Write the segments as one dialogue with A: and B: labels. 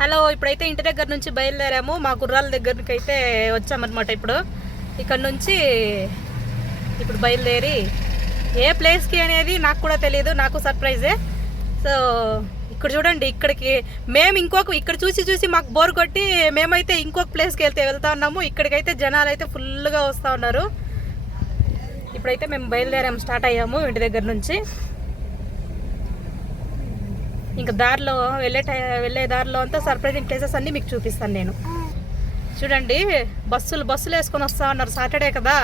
A: Hello ఇప్పుడైతే ఇంటి దగ్గర నుంచి బయలుదేరాము. మా గుర్రాల దగ్గరికి అయితే వచ్చామన్నమాట ఇప్పుడు. ఇక్కడ నుంచి ఇప్పుడు బయలుదేరి ఏ ప్లేస్కి అనేది నాకు కూడా తెలియదు నాకు సర్ప్రైజే సో ఇక్కడ చూడండి ఇక్కడికి మేము ఇంకొక ఇక్కడ చూసి చూసి మాకు బోర్ కొట్టి మేమైతే ఇంకొక ప్లేస్కి వెళ్తే వెళ్తా ఉన్నాము. ఇక్కడికైతే జనాలు అయితే ఫుల్గా వస్తూ ఉన్నారు. ఇప్పుడైతే మేము బయలుదేరాము స్టార్ట్ అయ్యాము ఇంటి దగ్గర నుంచి. ఇంకా దారిలో వెళ్ళే టై వెళ్ళే దారిలో అంతా సర్ప్రైజింగ్ ప్లేసెస్ అన్నీ మీకు చూపిస్తాను నేను. చూడండి బస్సులు బస్సులు వేసుకొని వస్తా ఉన్నారు సాటర్డే కదా.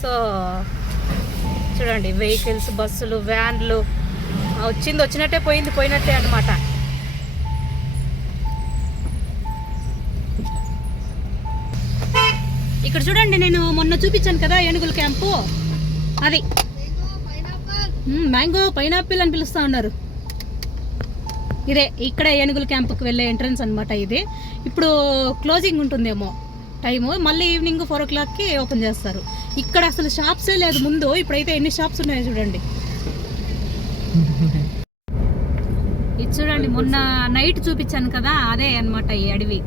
A: సో చూడండి వెహికల్స్ బస్సులు వ్యాన్లు వచ్చింది వచ్చినట్టే పోయింది పోయినట్టే అనమాట ఇక్కడ చూడండి నేను మొన్న చూపించాను కదా ఏనుగుల క్యాంపు. అది. మ్యాంగో పైనాపిల్ అని పిలుస్తా ఉన్నారు. ఇదే ఇక్కడ ఏనుగుల క్యాంపుకి వెళ్ళే ఎంట్రన్స్ అనమాట ఇది. ఇప్పుడు క్లోజింగ్ ఉంటుందేమో టైము. మళ్ళీ ఈవినింగ్ ఫోర్ ఓ క్లాక్కి ఓపెన్ చేస్తారు. ఇక్కడ అసలు షాప్సే లేదు ముందు. ఇప్పుడైతే ఎన్ని షాప్స్ ఉన్నాయో చూడండి. ఇది చూడండి మొన్న నైట్ చూపించాను కదా అదే అన్నమాట ఈ అడవి.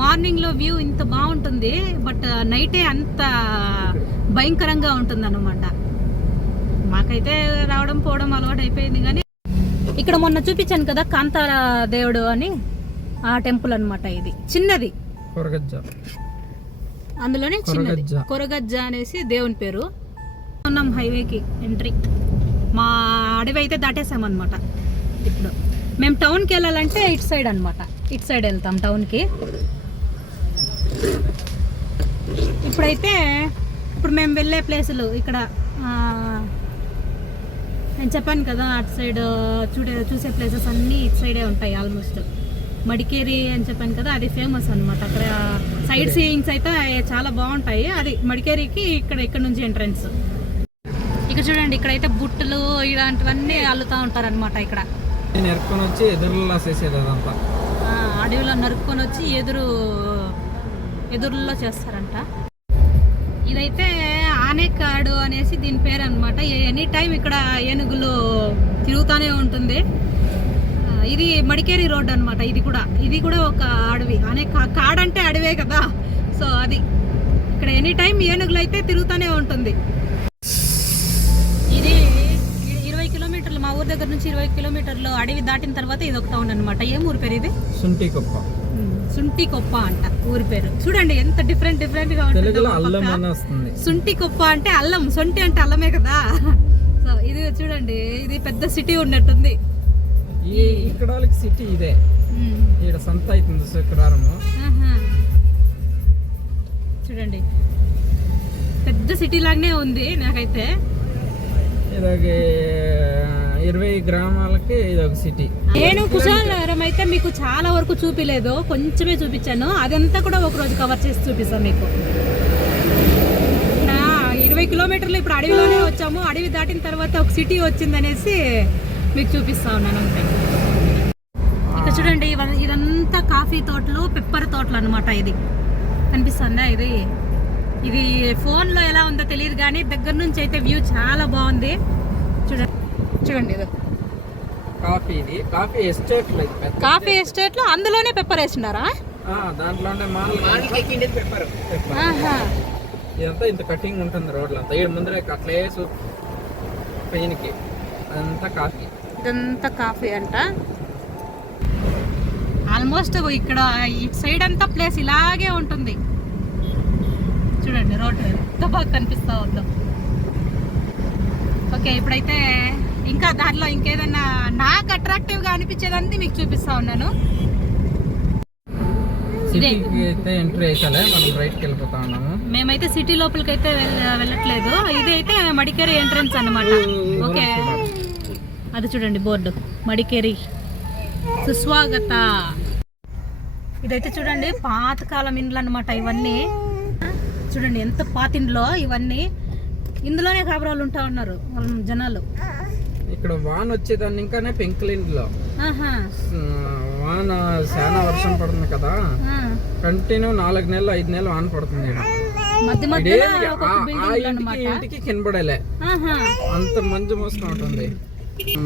A: మార్నింగ్లో వ్యూ ఇంత బాగుంటుంది బట్ నైటే అంత భయంకరంగా ఉంటుంది అనమాట మాకైతే రావడం పోవడం అలవాటు అయిపోయింది కానీ ఇక్కడ మొన్న చూపించాను కదా కాంతార దేవుడు అని ఆ టెంపుల్ అన్నమాట ఇది. చిన్నది.
B: కొరగజ్జ.
A: అందులోనే చిన్నది.
B: కొరగజ్జ.
A: అనేసి దేవుని పేరు. ఉన్నాం హైవేకి ఎంట్రీ. మా అడవి అయితే దాటేసామన్నమాట ఇప్పుడు మేము టౌన్కి వెళ్ళాలంటే ఇటు సైడ్ అన్నమాట. ఇటు సైడ్ వెళ్తాం టౌన్కి. ఇప్పుడైతే ఇప్పుడు మేము వెళ్ళే ప్లేసులు ఇక్కడ నేను చెప్పాను కదా అటు సైడ్ చూడే చూసే ప్లేసెస్ అన్నీ ఇటు సైడే ఉంటాయి ఆల్మోస్ట్ మడికేరి అని చెప్పాను కదా అది ఫేమస్ అన్నమాట. అక్కడ సైడ్ సీయింగ్స్ అయితే చాలా బాగుంటాయి. అది మడికేరికి ఇక్కడ ఇక్కడ నుంచి ఎంట్రన్స్ ఇక చూడండి ఇక్కడైతే బుట్టలు ఇలాంటివన్నీ అల్లుతూ ఉంటారనమాట ఇక్కడ.
B: వచ్చి ఎదురులా చేసేది అదంతా.
A: అడవిలో నరుక్కొని వచ్చి ఎదురు ఎదురులో చేస్తారంట. ఇదైతే ఆనేకాడు అనేసి దీని పేరు అనమాట ఎనీ టైం ఇక్కడ ఏనుగులు తిరుగుతూనే ఉంటుంది. ఇది మడికేరి రోడ్ అన్నమాట. ఇది కూడా. ఇది కూడా ఒక అడవి. అనే కాడంటే అడవే కదా. సో అది. ఇక్కడ ఎనీ టైం ఏనుగులు అయితే తిరుగుతూనే ఉంటుంది. ఇది ఊరి దగ్గర నుంచి ఇరవై కిలోమీటర్లు అడవి దాటిన తర్వాత ఇది ఒక టౌన్ అనమాట ఏం ఊరి పేరు ఇది?
B: శుంఠి కుప్ప.
A: సుంటి కొప్ప అంట ఊరి పేరు. చూడండి ఎంత డిఫరెంట్ డిఫరెంట్గా ఉంటుందో
B: తెలుగులో
A: ఒక
B: అల్లం
A: పక్క.
B: అని వస్తుంది
A: సుంటి కొప్ప అంటే అల్లం. సొంటి అంటే అల్లమే కదా. సో ఇది చూడండి ఇది పెద్ద సిటీ ఉన్నట్టుంది.
B: ఈ ఇక్కడ సిటీ ఇదే. ఇక్కడ సంత అవుతుంది శుక్రవారము
A: ఆహా. చూడండి. పెద్ద సిటీ లాగానే ఉంది నాకైతే.
B: ఇదొక ఇరవై గ్రామాలకి ఒక సిటీ
A: నేను కుశాలనగరం అయితే మీకు చాలా వరకు చూపిలేదు. కొంచెమే చూపించాను. అదంతా కూడా ఒక రోజు కవర్ చేసి చూపిస్తాను మీకు. నా ఇరవై కిలోమీటర్లు ఇప్పుడు అడవిలోనే వచ్చాము. అడవి దాటిన తర్వాత ఒక సిటీ వచ్చిందనేసి మీకు చూపిస్తా ఉన్నాను అంతే. ఇక్కడ చూడండి ఇదంతా కాఫీ తోటలు పెప్పర్ తోటలు అనమాట ఇది. కనిపిస్తుందా ఇది? ఇది ఫోన్లో ఎలా ఉందో తెలియదు కానీ దగ్గర నుంచి అయితే వ్యూ చాలా బాగుంది. చూడండి. చూడండి ఇది.
B: కాఫీ ఇది కాఫీ ఎస్టేట్
A: కాఫీ ఎస్టేట్. లో అందులోనే పెప్పర్ వేసినారా
B: ఆ, దాంట్లో ఉండే మాల్ పెప్పర్.
A: ఆహా.
B: ఇదంతా ఇంత కటింగ్ ఉంటుంది రోడ్లు అంతా. ఇక్కడ ముందర అట్లే పైనకి అదంతా కాఫీ.
A: ఇదంతా కాఫీ అంట. ఆల్మోస్ట్ ఇక్కడ ఇటు సైడ్ అంతా ప్లేస్ ఇలాగే ఉంటుంది. చూడండి రోడ్ ఎంత బాగా కనిపిస్తా ఉందో. ఓకే ఇప్పుడైతే ఇంకా దాంట్లో ఇంకేదన్నా నాకు అట్రాక్టివ్గా అనిపించేదంతా మీకు చూపిస్తా ఉన్నాను. మేమైతే సిటీ లోపలికి అయితే వెళ్ళట్లేదు. ఇది అయితే మడికేరి ఎంట్రన్స్ అన్నమాట. ఓకే. అది చూడండి బోర్డు. మడికేరి సుస్వాగత. ఇదైతే చూడండి పాతకాలం ఇండ్లు అనమాట ఇవన్నీ. చూడండి ఎంత పాతిండ్లో ఇవన్నీ. ఇందులోనే కాబరాలు ఉంటా ఉన్నారు జనాలు.
B: ఇక్కడ వాన్ వచ్చేదాన్ని ఇంకానే పెంకులింట్లో
A: ఆహా.
B: వాన చాలా వర్షం పడుతుంది కదా. కంటిన్యూ నాలుగు నెలలు ఐదు నెలలు వాన పడుతుంది ఇంటికి కినబడలే అంత మంచు మోస్తూ ఉంటుంది.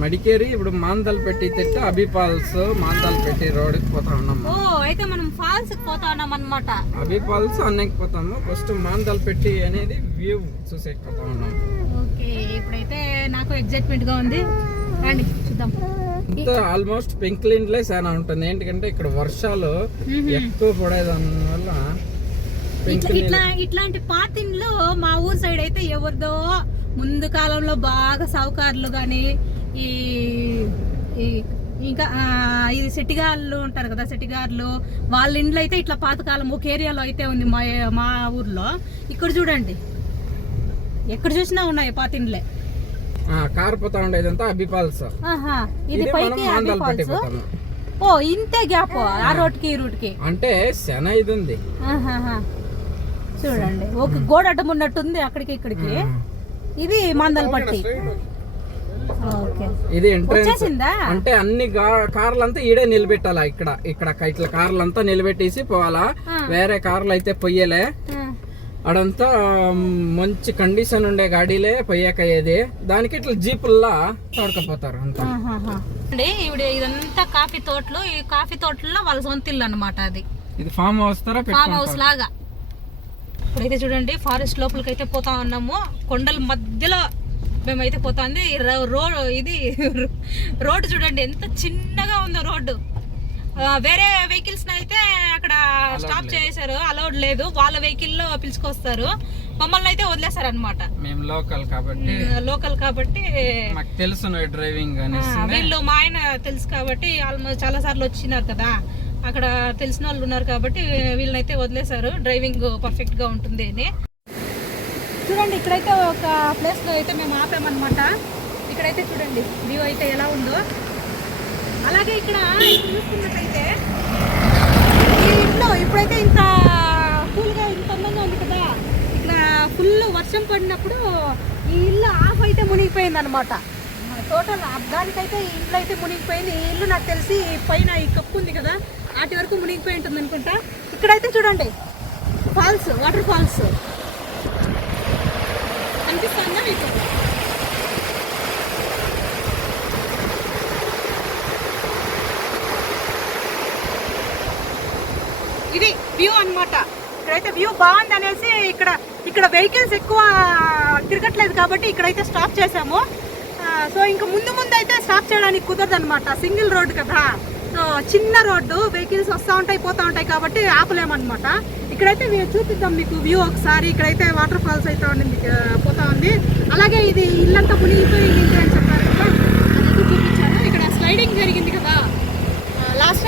B: మడికేరి ఇప్పుడు మాందల్ పెట్టి తిట్ట అభి ఫాల్స్ మాందల్ పెట్టి రోడ్కి పోతా ఉన్నాము.
A: ఓ అయితే మనం ఫాల్స్ పోతా ఉన్నాం అనమాట
B: అభి ఫాల్స్ అన్నకి పోతాము. ఫస్ట్ మాందల్ పెట్టి అనేది వ్యూ చూసేకి పోతా ఉన్నాము.
A: ఓకే ఇప్పుడైతే నాకు ఎగ్జైట్మెంట్గా ఉంది. రండి చూద్దాం.
B: అంతా ఆల్మోస్ట్ పెంక్లిన్లే చాలా ఉంటుంది. ఏంటంటే ఇక్కడ వర్షాలు ఎక్కువ పడేదాని వల్ల
A: ఇట్లా ఇట్లాంటి పాతిన్లు మా ఊరు సైడ్ అయితే ఎవరిదో ముందు కాలంలో బాగా సావుకారులు కానీ ఈ ఇంకా ఇది సెటిగాళ్ళు ఉంటారు కదా సెటిగారులు వాళ్ళ ఇండ్లు అయితే ఇట్లా పాతకాలం ఒక ఏరియాలో అయితే ఉంది మా మా ఊర్లో. ఇక్కడ చూడండి. ఎక్కడ చూసినా ఉన్నాయి పాతిండ్లే.
B: ఆ, కార్ పోతా ఉండేదంతా అభి ఫాల్స్
A: ఇది పైకి అబ్బి ఫాల్స్ ఓ ఇంతే గ్యాప్ ఆ రోడ్కి ఈ రూట్కి
B: అంటే శన ఇది ఉంది.
A: చూడండి ఒక గోడ అడ్డం ఉన్నట్టుంది అక్కడికి ఇక్కడికి. ఇది మందలపట్టి
B: ఇది ఎంట్రెన్స్ అంటే అన్ని కార్లు అంతా ఈడే నిలబెట్టాలా ఇక్కడ ఇక్కడ ఇట్లా కార్లు అంతా నిలబెట్టేసి పోవాలా. వేరే కార్లు అయితే పొయ్యలే అడంతా మంచి కండిషన్ ఉండే గాడీలే పొయ్యకయ్యేది దానికి ఇట్లా జీపుల్లా తోడకపోతారు అంతా.
A: అండి ఇవిడ ఇదంతా కాఫీ తోటలు ఈ కాఫీ తోటల్లో వాళ్ళ సొంత ఇల్లు అనమాట అది.
B: ఇది ఫామ్ హౌస్
A: ఫామ్ హౌస్ లాగా. ఇప్పుడైతే చూడండి ఫారెస్ట్ లోపలికి అయితే పోతా ఉన్నాము. కొండల మధ్యలో మేమైతే పోతాంది రోడ్ ఇది రోడ్డు చూడండి ఎంత చిన్నగా ఉందో రోడ్డు. వేరే వెహికల్స్ అయితే అక్కడ స్టాప్ చేశారు. అలౌడ్ లేదు. వాళ్ళ వెహికల్లో పిలుచుకొస్తారు. మమ్మల్ని అయితే వదిలేస్తారు అనమాట
B: మేము లోకల్ కాబట్టి
A: లోకల్ కాబట్టి
B: మాకు తెలుసు డ్రైవింగ్
A: వీళ్ళు మా ఆయన తెలుసు కాబట్టి ఆల్మోస్ట్ చాలా సార్లు వచ్చినారు కదా. అక్కడ తెలిసిన వాళ్ళు ఉన్నారు కాబట్టి వీళ్ళనైతే వదిలేశారు. డ్రైవింగ్ పర్ఫెక్ట్గా ఉంటుంది అని. చూడండి ఇక్కడైతే ఒక ప్లేస్లో అయితే మేము ఆపామన్నమాట. ఇక్కడైతే చూడండి వ్యూ అయితే ఎలా ఉందో. అలాగే ఇక్కడ చూస్తున్నట్టయితే ఈ ఇంట్లో ఇప్పుడైతే ఇంత కూల్గా ఇంత అందంగా ఉంది కదా. ఇక్కడ ఫుల్ వర్షం పడినప్పుడు ఈ ఇల్లు ఆఫ్ అయితే మునిగిపోయింది అనమాట టోటల్ దానికైతే ఈ ఇల్లు అయితే మునిగిపోయింది. ఈ ఇల్లు నాకు తెలిసి పైన ఈ కప్పు ఉంది కదా వాటి వరకు మునిగిపోయి ఉంటుంది అనుకుంటా. ఇక్కడైతే చూడండి ఫాల్స్ వాటర్ ఫాల్స్ అనిపిస్తుందా మీకు ఇది వ్యూ అన్నమాట. ఇక్కడైతే వ్యూ బాగుంది అనేసి ఇక్కడ ఇక్కడ వెహికల్స్ ఎక్కువ తిరగట్లేదు కాబట్టి ఇక్కడైతే స్టాప్ చేసాము సో ఇంకా ముందు ముందు అయితే స్టాప్ చేయడానికి కుదరదు అనమాట సింగిల్ రోడ్డు కదా. సో చిన్న రోడ్డు వెహికల్స్ వస్తూ ఉంటాయి పోతూ ఉంటాయి కాబట్టి ఆపలేమన్నమాట. ఇక్కడైతే మేము చూపిద్దాం మీకు వ్యూ ఒకసారి. ఇక్కడైతే వాటర్ ఫాల్స్ అయితే ఉంది పోతా ఉంది. అలాగే ఇది ఇల్లంతా మునిగిపోయింది అని చెప్పారు కదా. చూపించాను. ఇక్కడ స్లైడింగ్ జరిగింది కదా.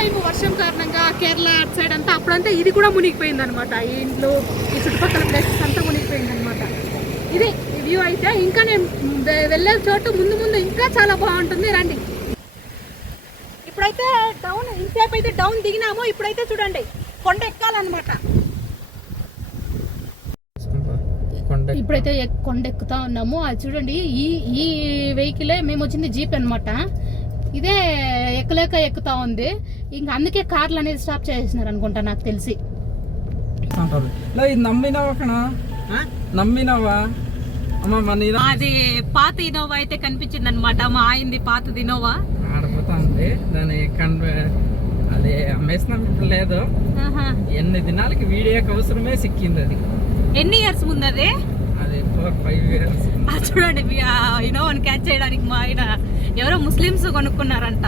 A: టైం వర్షం కారణంగా కేరళ అటు సైడ్ అంతా అప్పుడంతా ఇది కూడా మునిగిపోయింది అనమాట ఈ ఇంట్లో ఈ చుట్టుపక్కల ప్లేసెస్ అంతా మునిగిపోయింది అనమాట ఇది వ్యూ అయితే ఇంకా నేను వెళ్ళే చోటు ముందు ముందు ఇంకా చాలా బాగుంటుంది. రండి. ఇప్పుడైతే డౌన్ ఇంతసేపు అయితే డౌన్ దిగినాము. ఇప్పుడైతే చూడండి కొండ ఎక్కాలన్నమాట. ఇప్పుడైతే కొండ ఎక్కుతా ఉన్నాము. అది చూడండి ఈ ఈ వెహికలే మేము వచ్చింది జీప్ అన్నమాట. ఇదే ఎక్కలేక ఎక్కుతా ఉంది. ఇంకా అందుకే కార్లు అనేది స్టాప్ చేసేసినారు అనుకుంటా నాకు తెలిసి.
B: నమ్మినావా
A: అది పాత ఇనోవా అయితే కనిపించింది అనమాట మా ఆయింది పాతది ఇనోవా
B: ఆడిపోతా ఉంది. దాని అది అమ్మేసినాం ఇప్పుడు లేదు. ఎన్ని దినాలకి వీడియోకి అవసరమే సిక్కింది అది.
A: ఎన్ని ఇయర్స్ ముందు అది
B: అది ఫోర్ ఫైవ్ ఇయర్స్
A: చూడండి ఇనోవాని క్యాచ్ చేయడానికి మా ఆయన ఎవరో ముస్లిమ్స్ కొనుక్కున్నారంట.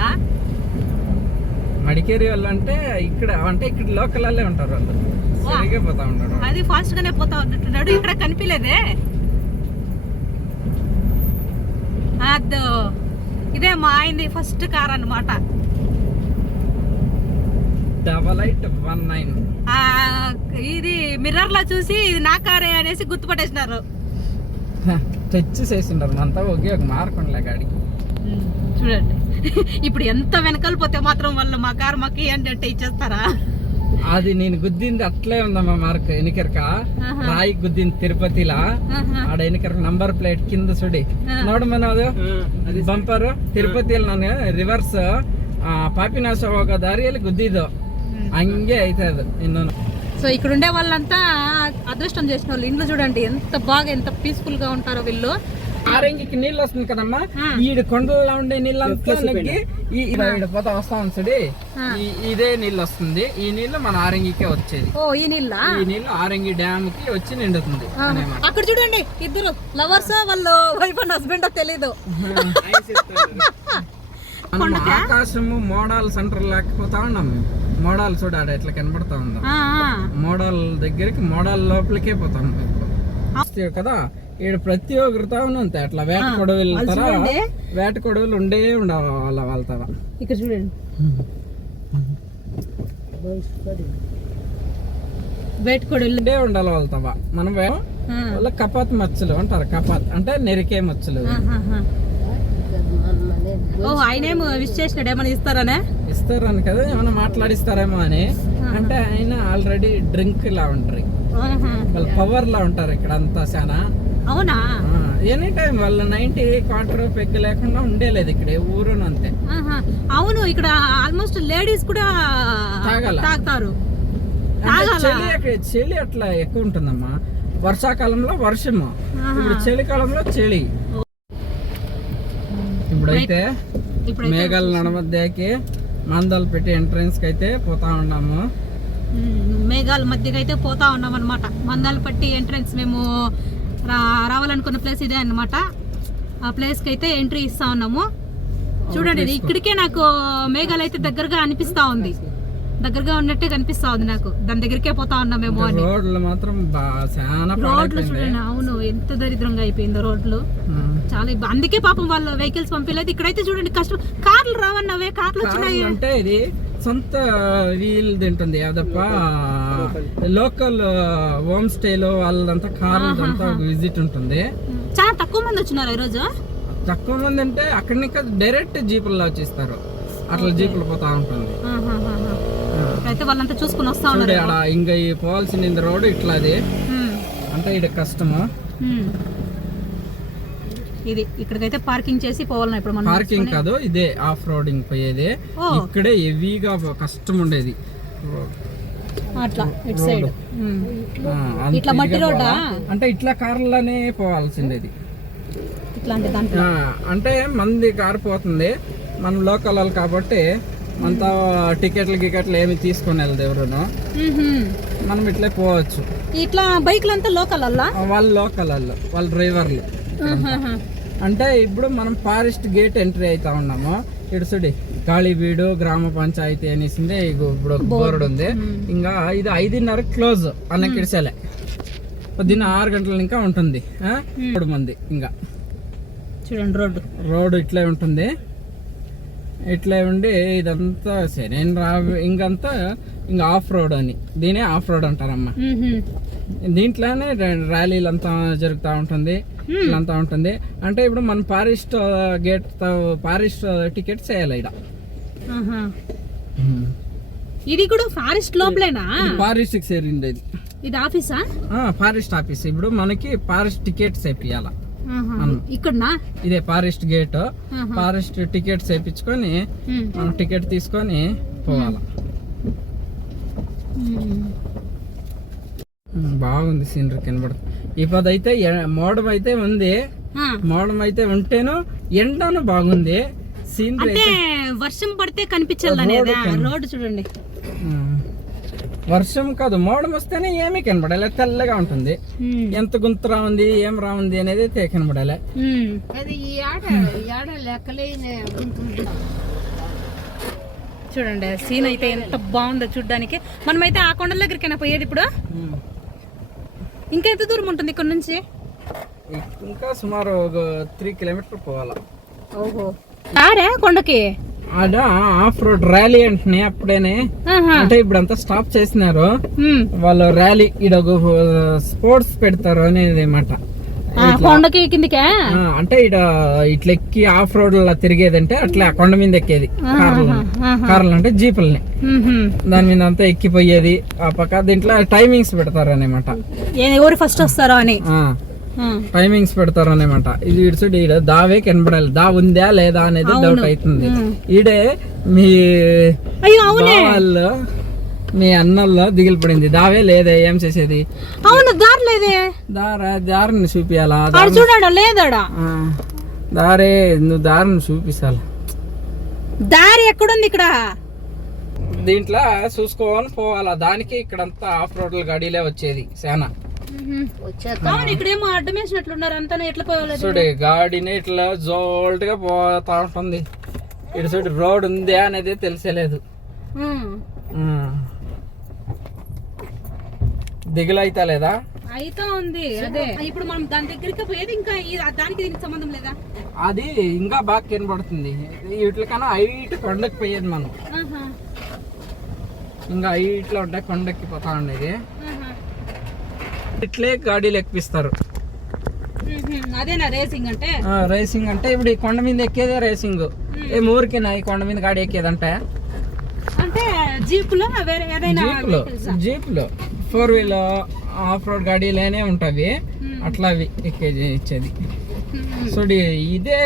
B: మడికేరి వాళ్ళు అంటే ఇక్కడ అంటే ఇక్కడ లోకల్ వాళ్ళే ఉంటారు వాళ్ళు. పోతా ఉంటారు
A: అది ఫాస్ట్ గానే పోతా ఉన్నట్టున్నాడు ఇక్కడ కనిపించలేదే అదో ఇదే మా ఆయనది ఫస్ట్ కార్ అన్నమాట.
B: డబల్ ఎయిట్ వన్ నైన్
A: ఆ ఇది మిర్రర్లో చూసి ఇది నా కారే అనేసి గుర్తుపట్టేసినారు.
B: టచ్ చేసిండారు అంతా ఒకే ఒక మార్క్ ఉండలే గాడికి
A: చూడండి ఇప్పుడు ఎంత వెనకాల పోతే మాత్రం వాళ్ళు మా కారు మాకు ఇవ్వండి అంటే ఇచ్చేస్తారా
B: అది నేను గుద్దింది అట్లే ఉందమ్మా మార్క్ ఎనికెరక
A: ఆహా.
B: రాయి గుద్దింది తిరుపతిలా
A: ఆహా.
B: ఆడ ఎనికెరక నంబర్ ప్లేట్ కింద సుడి
A: ఆ.
B: ನೋಡಮ್ಮನದು ಅದು ಬಂಪರ್ ತಿರುಪತಿಯಲ್ಲಿ ನಾನು ರಿವರ್ಸ್ ಪಾಪಿನಾಶ ಹೋಗೋ ದಾರಿಯಲ್ಲಿ ಗುದ್ದಿದ್ದು ಹಂಗೆ ಐತೆ ಅದು ಇನ್ನೊಂದು
A: సో ఇక్కడ ఉండే వాళ్ళంతా అదృష్టం చేసిన వాళ్ళు. ఇంట్లో చూడండి ఎంత బాగా ఎంత పీస్ఫుల్గా ఉంటారో వీళ్ళు.
B: ఆరెంగికి నీళ్ళు వస్తుంది కదమ్మా. ఈడు కొండల్లో ఉండే నీళ్ళంతా ఈ ఈ ఈడ పోతా వస్తా ఉంది. ఈ ఇదే నీళ్ళు వస్తుంది. ఈ నీళ్ళు మన ఆరెంగికే వచ్చేది.
A: ఓ ఈ నీళ్ళ?
B: ఈ నీళ్ళు ఆరెంగి డ్యామ్కి వచ్చి నిండుతుంది
A: అక్కడ చూడండి ఇద్దరు. లవర్స్ వాళ్ళు వైఫ్ అండ్ హస్బెండ్ తెలీదు.
B: మనం ఆకాశము మోడాల్ సెంటర్ లేకపోతా ఉన్నాం మోడాల్ చూడ ఆడ ఎట్లా కనబడతా ఉందా. మోడల్ దగ్గరికి మోడల్ లోపలికే పోతాం కదా? ఈడ ప్రతి ఒక్కరు తాను అంతే. అట్లా వేట కొడవలు వెళ్తారా. వేట కొడవలు ఉండే ఉండవు వాళ్ళ వాళ్ళ
A: ఇక్కడ చూడండి. వేటుకోడు
B: ఉండే ఉండాలి వాళ్ళతవా మనం వాళ్ళ కపాత్ మచ్చలు అంటారు. కపాత్ అంటే నెరికే మచ్చలు.
A: ఓ ఆయనేం విష్ చేసినాడు ఏమైనా ఇస్తారనే?
B: ఇస్తారని కదా ఏమైనా మాట్లాడిస్తారేమో అని. అంటే ఆయన ఆల్రెడీ డ్రింక్ లా ఉంటారు. వాళ్ళ పవర్ లా ఉంటారు ఇక్కడ అంతా చాలా
A: అవునా?
B: ఎనీ టైం వాళ్ళు నైన్టీ క్వార్టర్ పెగ్ లేకుండా ఉండేలేదు ఇక్కడ ఏ ఊరును అంతే.
A: అవును ఇక్కడ ఆల్మోస్ట్ లేడీస్ కూడా
B: తాగాల.
A: తాగుతారు.
B: చలి అట్లా ఎక్కువ ఉంటుందమ్మా. వర్షాకాలంలో వర్షము. ఇప్పుడు చలికాలంలో చలి. ఇప్పుడైతే
A: ఇప్పుడు
B: మేఘాల నడమధ్యకి మందలు పెట్టి ఎంట్రన్స్కి అయితే పోతా ఉన్నాము.
A: మేఘాల మధ్యకి అయితే పోతా ఉన్నాం అనమాట మందాలు పట్టి ఎంట్రన్స్ మేము రావాలనుకున్న ప్లేస్ ఇదే అన్నమాట. ఆ ప్లేస్కి అయితే ఎంట్రీ ఇస్తా ఉన్నాము. చూడండి ఇక్కడికే నాకు మేఘాలు అయితే దగ్గరగా అనిపిస్తా ఉంది. దగ్గరగా ఉన్నట్టే కనిపిస్తా ఉంది నాకు. దాని దగ్గరికే పోతా ఉన్నాం మేము అని.
B: రోడ్లు మాత్రం చాలా
A: రోడ్లు చూడండి అవును ఎంత దరిద్రంగా అయిపోయింది రోడ్లు. చాలా అందుకే పాపం వాళ్ళు వెహికల్స్ పంపించలేదు ఇక్కడైతే చూడండి కష్టం. కార్లు రావన్నవే కార్లు వచ్చినాయి.
B: అంటే ఇది సొంత వీల్ తింటుంది అదప్ప. లోకల్. హోమ్ స్టేలో వాళ్ళంతా కార్లు అంతా విజిట్ ఉంటుంది.
A: చాలా తక్కువ మంది వచ్చినారు ఈరోజు?
B: తక్కువ మంది అంటే అక్కడి నుంచి డైరెక్ట్ జీపుల్లో వచ్చేస్తారు. అట్లా జీపులు పోతా ఉంటుంది.
A: అయితే వాళ్ళంతా చూసుకుని వస్తా ఉన్నారు
B: ఇంకా ఈ పోవాల్సిన రోడ్డు ఇట్లాది.
A: ఉమ్,
B: అంటే ఇక్కడ కష్టము.
A: ఇది ఇక్కడికైతే పార్కింగ్ చేసి పోవాలన్నా ఇప్పుడు మనం
B: పార్కింగ్ కాదు ఇదే ఆఫ్ రోడింగ్ పోయేది. ఇక్కడే హెవీగా కష్టం ఉండేది.
A: అట్లా ఇటు సైడ్. ఇట్లా మట్టి రోడ్డా?
B: అంటే ఇట్లా కార్లనే పోవాల్సిండేది
A: ఇట్లాంటి
B: అంటే మంది కారు పోతుంది. మనం లోకల్ వాళ్ళు కాబట్టి మనతో టికెట్లు గికెట్లు ఏమి తీసుకొని వెళ్ళదు ఎవరును. మనం ఇట్లే పోవచ్చు.
A: ఇట్లా బైక్లు అంతా లోకల్ అల్లా
B: వాళ్ళు లోకల్ వాళ్ళు వాళ్ళు డ్రైవర్లు. అంటే ఇప్పుడు మనం ఫారెస్ట్ గేట్ ఎంట్రీ అవుతా ఉన్నాము. ఇటు చూడి కాళీబీడు గ్రామ పంచాయతీ అనేసిందే ఇప్పుడు బోర్డు. ఉంది. ఇంకా ఇది ఐదున్నర క్లోజ్ అన్న కిడిసేలే పొద్దున్న ఆరు గంటల ఇంకా ఉంటుంది? మూడు మంది ఇంకా.
A: చూడండి రోడ్డు.
B: రోడ్ ఇట్లే ఉంటుంది. ఇట్లే ఉండి ఇదంతా సరే రా ఇంకంతా ఇంకా ఆఫ్ రోడ్ అని. దీనే ఆఫ్ రోడ్ అంటారమ్మా. దీంట్లోనే ర్యాలీలు అంతా జరుగుతూ ఉంటుంది ఇట్లంతా ఉంటుంది. అంటే ఇప్పుడు మన ఫారెస్ట్ గేట్ ఫారెస్ట్ టికెట్ చేయాలి ఇక్కడ.
A: ఇది కూడా ఫారెస్ట్ లోపలేనా?
B: ఫారెస్ట్ చేరింది ఇది
A: ఇది ఆఫీసా?
B: ఫారెస్ట్ ఆఫీస్ ఇప్పుడు మనకి ఫారెస్ట్ టికెట్స్ వేపియాల.
A: ఇక్కడనా?
B: ఇదే ఫారెస్ట్ గేట్. ఫారెస్ట్ టికెట్స్ వేపించుకొని
A: ఉమ్.
B: మనం టికెట్ తీసుకొని పోవాల. బాగుంది సీనరీ కనబడుతుంది. ఇప్పుడు అయితే మోడం అయితే ఉంది. మోడం అయితే ఉంటేను ఎండను బాగుంది. సీనరీ
A: వర్షం పడితే కనిపించాలి రోడ్డు చూడండి.
B: వర్షం కాదు మోడం వస్తేనే ఏమీ కనబడాలి తెల్లగా ఉంటుంది. ఎంత గుంత రా ఉంది ఏం రా ఉంది అనేది అయితే కనబడాలి.
A: చూడండి సీన్ అయితే ఎంత బాగుందో చూడడానికి. మనమైతే ఆ కొండల దగ్గరికైనా పోయేది ఇప్పుడు? ఇంకా ఎంత దూరం ఉంటుంది ఇక్కడ నుంచి?
B: ఇంకా సుమారు ఒక త్రీ కిలోమీటర్ పోవాలా.
A: ఓహో. రారే కొండకి?
B: ఆడ ఆఫ్ రోడ్ ర్యాలీ అంటున్నాయి అప్పుడేనే. అంటే ఇప్పుడు అంతా స్టాప్ చేసినారు. వాళ్ళు ర్యాలీ ఒక స్పోర్ట్స్ పెడతారు అనేది అనమాట
A: కొండకి కిందికే?
B: అంటే ఇడ ఇట్లా ఎక్కి ఆఫ్ రోడ్ లా తిరిగేదంటే అట్లా కొండ మీద ఎక్కేది కార్లు కార్లు అంటే జీపుల్ని. దాని మీద అంతా ఎక్కిపోయేది. ఆ పక్క దీంట్లో టైమింగ్స్ పెడతారు అనమాట
A: ఎవరు ఫస్ట్ వస్తారో అని.
B: టైమింగ్స్ పెడతారు అనమాట ఇది ఇటు ఈడ దావే కనబడాలి. దా ఉందా లేదా అనేది డౌట్ అవుతుంది ఈడే మీ వాళ్ళు మీ అన్నల్లో దిగిలి పడింది. దావే లేదే? ఏం చేసేది?
A: అవును దారి లేదే.
B: దారా దారిని చూపియాలా?
A: చూడాడా? లేదాడా?
B: దారే నువ్వు దారిని చూపిస్తాలా.
A: దారి ఎక్కడుంది ఇక్కడ?
B: దీంట్లో చూసుకోవాలి పోవాలా. దానికి ఇక్కడంతా ఆఫ్ రోడ్ల గాడీలే వచ్చేది. సేన.
A: అవును ఇక్కడేమో అడ్డం వేసినట్లున్నారు. అంతా ఎట్లా పోవాలి?
B: చూడు గాడిని ఇట్లా జోల్ట్గా పోతా ఉంటుంది. ఇటు చూడు రోడ్ ఉందా అనేది తెలిసేలేదు. దిగులు అయితే లేదా?
A: అయితే ఉంది అదే. ఇప్పుడు మనం దాని దగ్గరికి పోయేది ఇంకా ఈ- దానికి దీనికి సంబంధం లేదా?
B: అది ఇంకా బాగా కనబడుతుంది వీటికన్నా హైట్ కొండకి పోయేది మనం. ఇంకా హైట్లో ఉంటాయి కొండకి పోతా ఉండేది. ఇట్లే గాడీలు ఎక్కిస్తారు.
A: అదేనా రేసింగ్ అంటే?
B: ఆ, రేసింగ్ అంటే ఇప్పుడు ఈ కొండ మీద ఎక్కేదే రేసింగ్. ఏ ఊరికేనా ఈ కొండ మీద గాడి ఎక్కేదంటే?
A: అంటే జీపులో
B: జీపులు ఫోర్ వీల్ ఆఫ్ రోడ్ గాడీలేనే ఉంటవి. అట్లా అవి ఎక్కేది ఇచ్చేది. చూడి ఇదే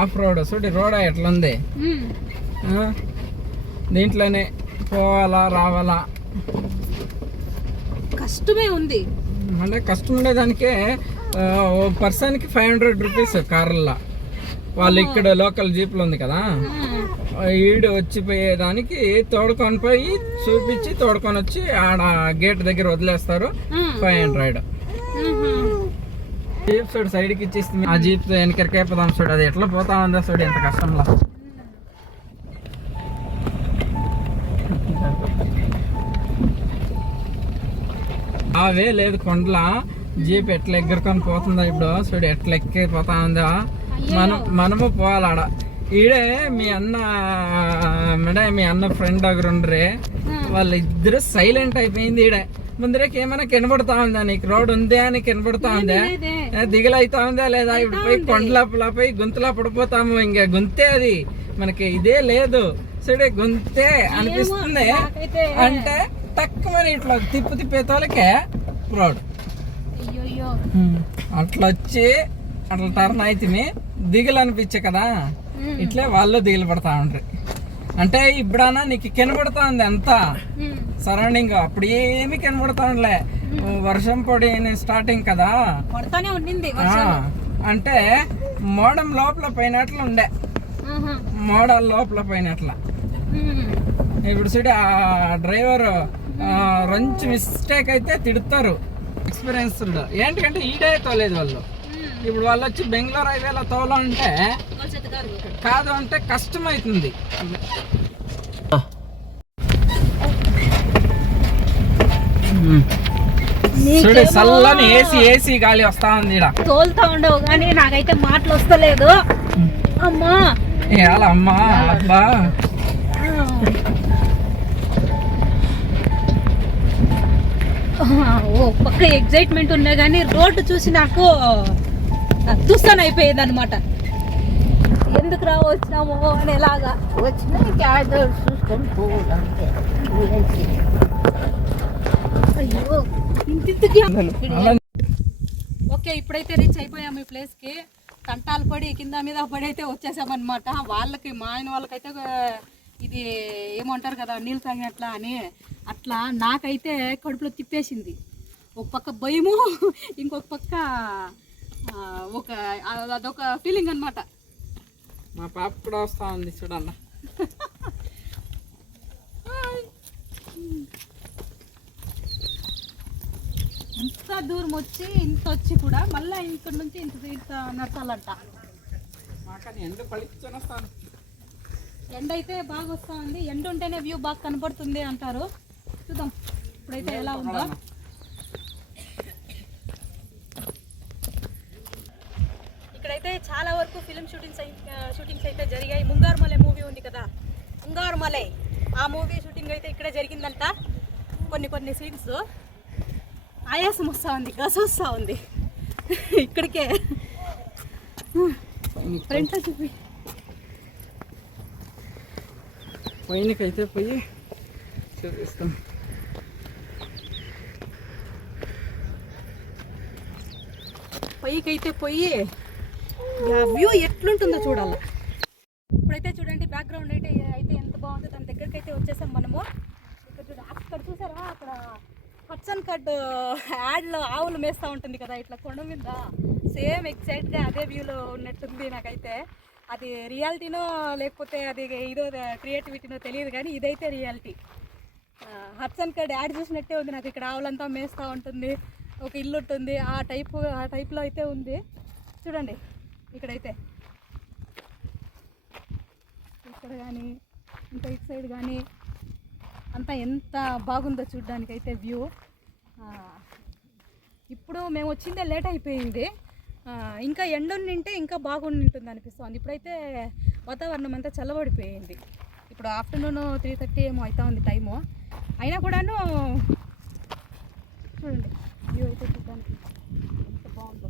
B: ఆఫ్ రోడ్ చూడి రోడ్ ఎట్లా ఉంది? దీంట్లోనే పోవాలా రావాలా?
A: కష్టమే ఉంది.
B: అంటే కష్టం ఉండేదానికే పర్సన్కి ఫైవ్ హండ్రెడ్ రూపీస్ కార్లలో వాళ్ళు ఇక్కడ లోకల్ జీప్లు ఉంది కదా. ఈడు వచ్చిపోయేదానికి తోడుకొని పోయి చూపించి తోడుకొని వచ్చి ఆడ గేట్ దగ్గర వదిలేస్తారు. Five hundred. జీప్ చూడు సైడ్కి ఇచ్చేస్తుంది ఆ జీప్ వెనకరికే పోదాం చూడు. అది ఎట్లా పోతా ఉందా చూడు ఎంత కష్టంలో. అవే లేదు కొండల. జీప్ ఎట్లా ఎగురుకొని పోతుందా ఇప్పుడు. చూడు ఎట్లా ఎక్కి పోతా ఉందా మనం మనము పోవాలి ఆడ. ఈడే మీ అన్న మేడే మీ అన్న ఫ్రెండ్ దగ్గర ఉండరే. వాళ్ళిద్దరు సైలెంట్ అయిపోయింది ఈడే. ముందరేకి ఏమైనా కనబడతా ఉందా నీకు? రోడ్ ఉందా అని కనబడతా ఉందా?
A: లేదే.
B: ఏ, దిగులు అవుతా ఉందా లేదా? ఇప్పుడు పోయి కొండలపలా పోయి గుంతలా పడిపోతాము. ఇంకా గుంతే అది. మనకి ఇదే లేదు. సరే గుంతే అనిపిస్తుంది. అంటే తక్కువ ఇట్లా తిప్పు తిప్పేతోలకే రోడ్. అట్లా వచ్చి అట్లా టర్న్ అయితే దిగులు అనిపించే కదా. ఇట్లే వాళ్ళు దిగులు పడతా ఉంటారు అంటే ఇప్పుడన్నా నీకు కనబడతా ఉంది అంతా. సరౌండింగ్ అప్పుడు ఏమి కనబడతా ఉండలే. వర్షం పొడి స్టార్టింగ్ కదా. అంటే మోడం లోపల పోయినట్లు ఉండే. మోడల్ లోపల పోయినట్ల. ఇప్పుడు చూడు ఆ డ్రైవర్ రంచు మిస్టేక్ అయితే తిడతారు. ఎక్స్పీరియన్స్ ఏంటంటే ఈడే తోలేదు వాళ్ళు. ఇప్పుడు వాళ్ళు వచ్చి బెంగళూరు హైవేలో తోలంటే. కాదు అంటే కష్టం అవుతుంది. చూడు చల్లని ఏసీ ఏసీ గాలి వస్తా ఉంది
A: తోలుతా ఉండవు కానీ నాకైతే మాటలు వస్తలేదు. అమ్మా.
B: ఏలా అమ్మా అబ్బా.
A: ఓ పక్క ఎగ్జైట్మెంట్ ఉన్నా కానీ రోడ్డు చూసి నాకు తుస్తాన్ అయిపోయేది అనమాట ఎందుకు రా వచ్చినామో అనేలాగా
C: వచ్చిన క్యాడర్ చూసుకొని పోవాలంటే.
A: అయ్యో ఇంటికి ఓకే ఇప్పుడైతే రీచ్ అయిపోయాము ఈ ప్లేస్కి కంటాలు పడి కింద మీద పడి అయితే వచ్చేసామన్నమాట. వాళ్ళకి మా ఆయన వాళ్ళకైతే ఇది ఏమంటారు కదా నీళ్ళు తాగినట్లా అని అట్లా నాకైతే కడుపులో తిప్పేసింది. ఒక పక్క భయము ఇంకొక పక్క ఒక అదొక ఫీలింగ్ అనమాట
B: మా పాప కూడా వస్తా ఉంది చూడన్న.
A: ఇంత దూరం వచ్చి ఇంత వచ్చి కూడా మళ్ళీ ఇంత నుంచి ఇంత ఇంత
B: నచ్చాలంట ఎందుకు పలికి వస్తాను?
A: ఎండ అయితే బాగా వస్తా ఉంది ఎండ ఉంటేనే వ్యూ బాగా కనబడుతుంది అంటారు. చూద్దాం. ఇప్పుడైతే ఎలా ఉందో. ఇక్కడైతే చాలా వరకు ఫిలిం షూటింగ్స్ షూటింగ్స్ అయితే జరిగాయి. ముంగారుమలై మూవీ ఉంది కదా. ముంగారుమలై. ఆ మూవీ షూటింగ్ అయితే ఇక్కడే జరిగిందంట. కొన్ని కొన్ని సీన్స్ ఆయాసం వస్తూ ఉంది గస వస్తూ ఉంది. ఇక్కడికే. ఫ్రంట్లో చూపి.
B: పైనకైతే పోయి చూపిస్తాం.
A: పైకైతే పోయి వ్యూ ఎట్లుంటుందో చూడాలి. ఇప్పుడైతే చూడండి బ్యాక్గ్రౌండ్ అయితే అయితే ఎంత బాగుందో. దాని దగ్గరికి అయితే వచ్చేసాం మనము. ఇక్కడ చూడ అక్కడ చూసారా? అక్కడ హట్సన్ కట్ యాడ్లో ఆవులు మేస్తూ ఉంటుంది కదా ఇట్లా కొండ మీద. సేమ్ ఎగ్జాక్ట్గా అదే వ్యూలో ఉన్నట్టుంది నాకైతే. అది రియాలిటీనో లేకపోతే అది ఏదో క్రియేటివిటీనో తెలియదు కానీ ఇదైతే రియాలిటీ. హట్సన్ కట్ యాడ్ చూసినట్టే ఉంది నాకు ఇక్కడ ఆవులంతా మేస్తూ ఉంటుంది ఒక ఇల్లు ఉంటుంది ఆ టైపు ఆ టైప్లో అయితే ఉంది. చూడండి ఇక్కడైతే. ఇక్కడ కానీ ఇంకా ఇటు సైడ్ కానీ అంతా ఎంత బాగుందో చూడ్డానికి అయితే వ్యూ ఇప్పుడు మేము వచ్చిందే లేట్ అయిపోయింది. ఇంకా ఎండ ఉంటే ఇంకా బాగుంటుంది అనిపిస్తుంది. ఇప్పుడైతే వాతావరణం అంతా చల్లబడిపోయింది. ఇప్పుడు ఆఫ్టర్నూన్ త్రీ థర్టీ ఏమో అవుతా ఉంది టైము అయినా కూడాను చూడండి వ్యూ అయితే చూడడానికి ఎంత బాగుందో.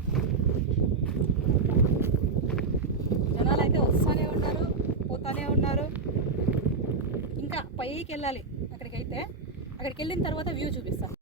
A: జనాలు అయితే వస్తూనే ఉన్నారు పోతానే ఉన్నారు. ఇంకా పైకి వెళ్ళాలి అక్కడికైతే. అక్కడికి వెళ్ళిన తర్వాత వ్యూ చూపిస్తాం.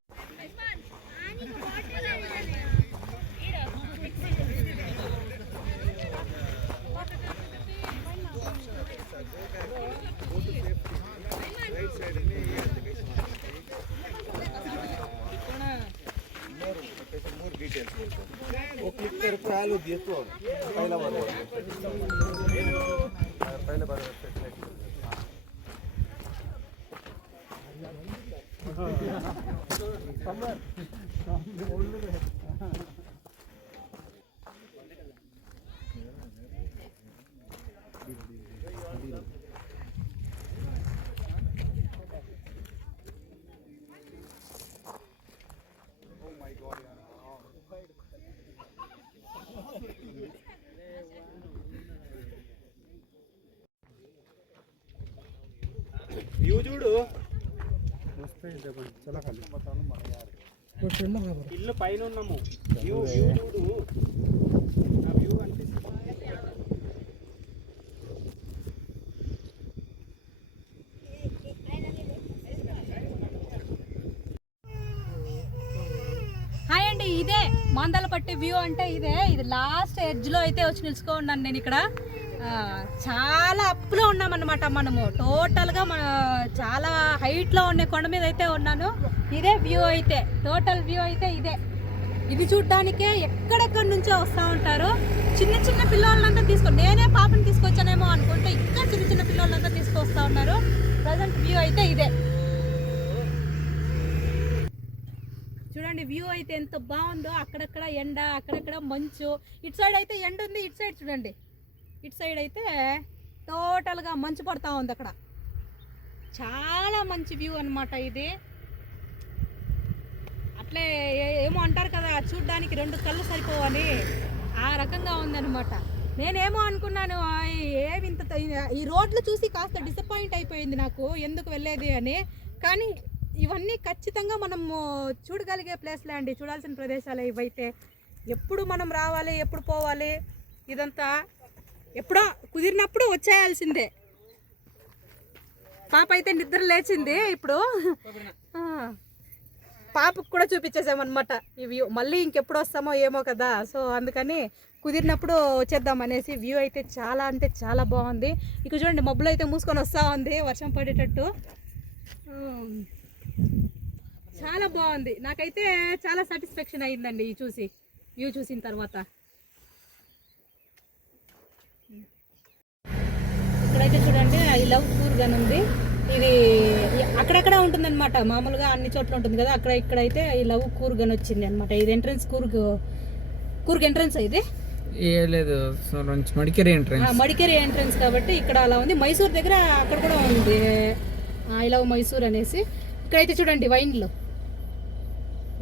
D: डिटेल्स बोलतो ओके तर आलो देतो पहिला बरोबर पहिला बरोबर నువ్వు చూడు. ఇల్లు పైన ఉన్నాము. వ్యూ వ్యూ చూడు. ఆ వ్యూ అనిపిస్తుంది.
A: హాయ్ అండి ఇదే మాందలపట్టి వ్యూ అంటే ఇదే. ఇది లాస్ట్ ఎడ్జ్లో అయితే వచ్చి నిలుచుకో ఉన్నాను నేను ఇక్కడ. చాలా అప్లో ఉన్నామన్నమాట మనము. టోటల్గా మన చాలా హైట్లో ఉండే కొండ మీద అయితే ఉన్నాను. ఇదే వ్యూ అయితే. టోటల్ వ్యూ అయితే ఇదే. ఇది చూడ్డానికే ఎక్కడెక్కడి నుంచో వస్తూ ఉంటారు. చిన్న చిన్న పిల్లలంతా తీసుకొని నేనే పాపని తీసుకొచ్చానేమో అనుకుంటే ఇంకా చిన్న చిన్న పిల్లలంతా తీసుకొస్తా ఉన్నారు. ప్రజెంట్ వ్యూ అయితే ఇదే. చూడండి వ్యూ అయితే ఎంత బాగుందో. అక్కడక్కడ ఎండ అక్కడక్కడ మంచు. ఇటు సైడ్ అయితే ఎండ ఉంది ఇటు సైడ్ చూడండి. ఇటు సైడ్ అయితే టోటల్గా మంచు పడతా ఉంది అక్కడ. చాలా మంచి వ్యూ అనమాట ఇది. అట్లే ఏమో అంటారు కదా చూడ్డానికి రెండు కళ్ళు సరిపోవని. ఆ రకంగా ఉందన్నమాట. నేనేమో అనుకున్నాను ఆ, ఈ రోడ్లు చూసి కాస్త డిసప్పాయింట్ అయిపోయింది నాకు ఎందుకు వెళ్ళేది అని. కానీ ఇవన్నీ ఖచ్చితంగా మనము చూడగలిగే ప్లేస్లే అండి. చూడాల్సిన ప్రదేశాలే ఇవైతే. ఎప్పుడు మనం రావాలి ఎప్పుడు పోవాలి ఇదంతా ఎప్పుడో కుదిరినప్పుడు వచ్చేయాల్సిందే. పాప అయితే నిద్ర లేచింది ఇప్పుడు. పాపకు కూడా చూపించేసామన్నమాట ఈ వ్యూ. మళ్ళీ ఇంకెప్పుడు వస్తామో ఏమో కదా. సో అందుకని కుదిరినప్పుడు వచ్చేద్దాం అనేసి వ్యూ అయితే చాలా అంటే చాలా బాగుంది. ఇక చూడండి మబ్బులు అయితే మూసుకొని వస్తూ ఉంది వర్షం పడేటట్టు. చాలా బాగుంది. నాకైతే చాలా సాటిస్ఫాక్షన్ అయిందండి ఈ చూసి వ్యూ చూసిన తర్వాత. ఇక్కడైతే చూడండి ఐ లవ్ కూర్గ్ అని ఉంది. ఇది అక్కడక్కడ ఉంటుందన్నమాట. మామూలుగా అన్ని చోట్ల ఉంటుంది కదా అక్కడ ఇక్కడైతే ఐ లవ్ కూర్గ్ అని వచ్చింది అనమాట ఇది ఎంట్రన్స్ కూర్గ్ కూర్గ్ ఎంట్రన్స్ ఇది?
B: లేదు మడికేరి
A: ఆ,
B: ఎంట్రెన్స్
A: మడికేరి ఎంట్రన్స్ కాబట్టి ఇక్కడ అలా ఉంది. మైసూర్ దగ్గర అక్కడ కూడా ఉంది ఐ లవ్ మైసూర్ అనేసి. ఇక్కడైతే చూడండి వైన్లు.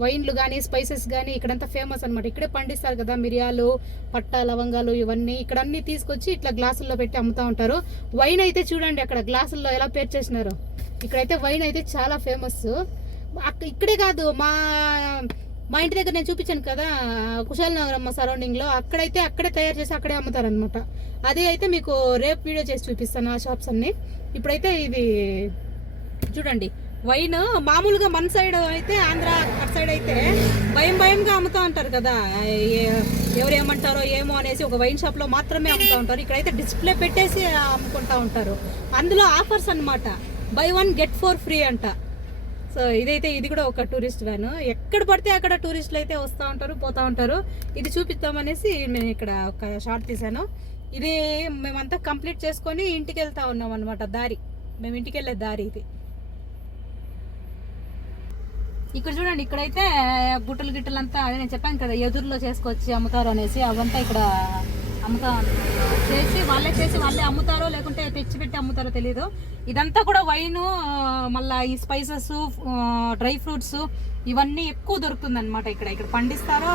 A: వైన్లు కానీ స్పైసెస్ కానీ ఇక్కడంతా ఫేమస్ అన్నమాట. ఇక్కడే పండిస్తారు కదా మిరియాలు పట్ట లవంగాలు ఇవన్నీ. ఇక్కడ అన్ని తీసుకొచ్చి ఇట్లా గ్లాసుల్లో పెట్టి అమ్ముతా ఉంటారు. వైన్ అయితే చూడండి అక్కడ గ్లాసుల్లో ఎలా పేర్చేసినారు ఇక్కడైతే వైన్ అయితే చాలా ఫేమస్. ఇక్కడే కాదు మా మా ఇంటి దగ్గర నేను చూపించాను కదా కుశాలనగరమ్మ సరౌండింగ్లో. మా అక్కడైతే అక్కడే తయారు చేసి అక్కడే అమ్ముతారనమాట అదే అయితే మీకు రేపు వీడియో చేసి చూపిస్తాను ఆ షాప్స్ అన్ని. ఇప్పుడైతే ఇది చూడండి. వైన్ మామూలుగా మన సైడ్ అయితే ఆంధ్ర అటు సైడ్ అయితే భయం భయంగా అమ్ముతా ఉంటారు కదా. ఎవరు ఏమంటారో ఏమో అనేసి ఒక వైన్ షాప్లో మాత్రమే అమ్ముతా ఉంటారు. ఇక్కడైతే డిస్ప్లే పెట్టేసి అమ్ముకుంటా ఉంటారు. అందులో ఆఫర్స్ అన్నమాట. Buy one get four free అంట. సో ఇదైతే ఇది కూడా ఒక టూరిస్ట్ వ్యాన్. ఎక్కడ పడితే అక్కడ టూరిస్టులు అయితే వస్తూ ఉంటారు పోతా ఉంటారు. ఇది చూపిద్దామనేసి నేను ఇక్కడ ఒక షార్ట్ తీసాను ఇది మేమంతా కంప్లీట్ చేసుకొని ఇంటికి వెళ్తా ఉన్నాం అనమాట దారి. మేము ఇంటికి వెళ్ళే దారి ఇది. ఇక్కడ చూడండి ఇక్కడైతే గుట్టలు గిట్టలు అంతా అదే నేను చెప్పాను కదా ఎదురులో చేసుకొచ్చి అమ్ముతారు అనేసి అవంతా ఇక్కడ అమ్ముతా చేసి వాళ్ళే చేసి వాళ్ళే అమ్ముతారో లేకుంటే తెచ్చి పెట్టి అమ్ముతారో తెలియదు ఇదంతా కూడా వైన్ మళ్ళీ ఈ స్పైసెస్ డ్రై ఫ్రూట్స్ ఇవన్నీ ఎక్కువ దొరుకుతుంది అనమాట ఇక్కడ. ఇక్కడ పండిస్తారో?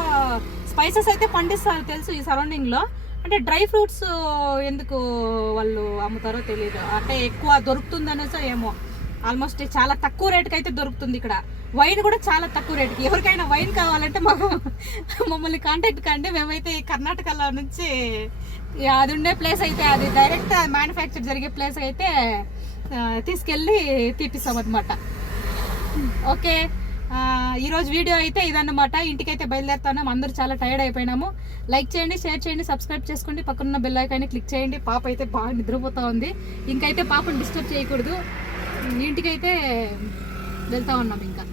A: స్పైసెస్ అయితే పండిస్తారు తెలుసు ఈ సరౌండింగ్లో అంటే డ్రై ఫ్రూట్స్ ఎందుకు వాళ్ళు అమ్ముతారో తెలియదు అంటే ఎక్కువ దొరుకుతుంది అనేసో ఏమో. ఆల్మోస్ట్ చాలా తక్కువ రేటుకి అయితే దొరుకుతుంది ఇక్కడ. వైన్ కూడా చాలా తక్కువ రేటుకి. ఎవరికైనా వైన్ కావాలంటే మాకు మమ్మల్ని కాంటాక్ట్ కండి. మేమైతే కర్ణాటకలో నుంచి అది ఉండే ప్లేస్ అయితే అది డైరెక్ట్ మ్యానుఫ్యాక్చర్ జరిగే ప్లేస్ అయితే తీసుకెళ్ళి తీపిస్తాం అనమాట ఓకే ఈరోజు వీడియో అయితే ఇదన్నమాట. ఇంటికైతే బయలుదేరుతున్నాం. అందరూ చాలా టైర్డ్ అయిపోయినాము. లైక్ చేయండి షేర్ చేయండి సబ్స్క్రైబ్ చేసుకోండి. పక్కన బెల్ ఐకాన్ని క్లిక్ చేయండి. పాప అయితే బాగా నిద్రపోతూ ఉంది. ఇంకైతే పాపని డిస్టర్బ్ చేయకూడదు. ఇంటికైతే వెళ్తా ఉన్నాం ఇంకా.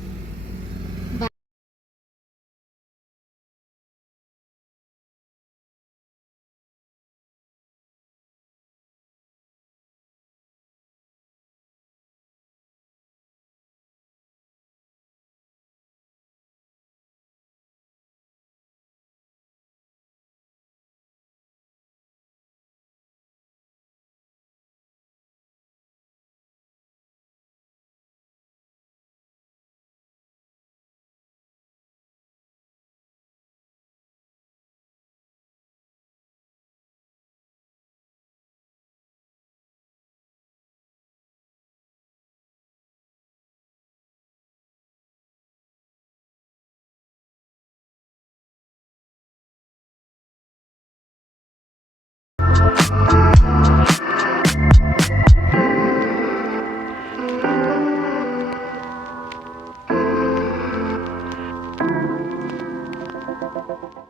A: Thank you.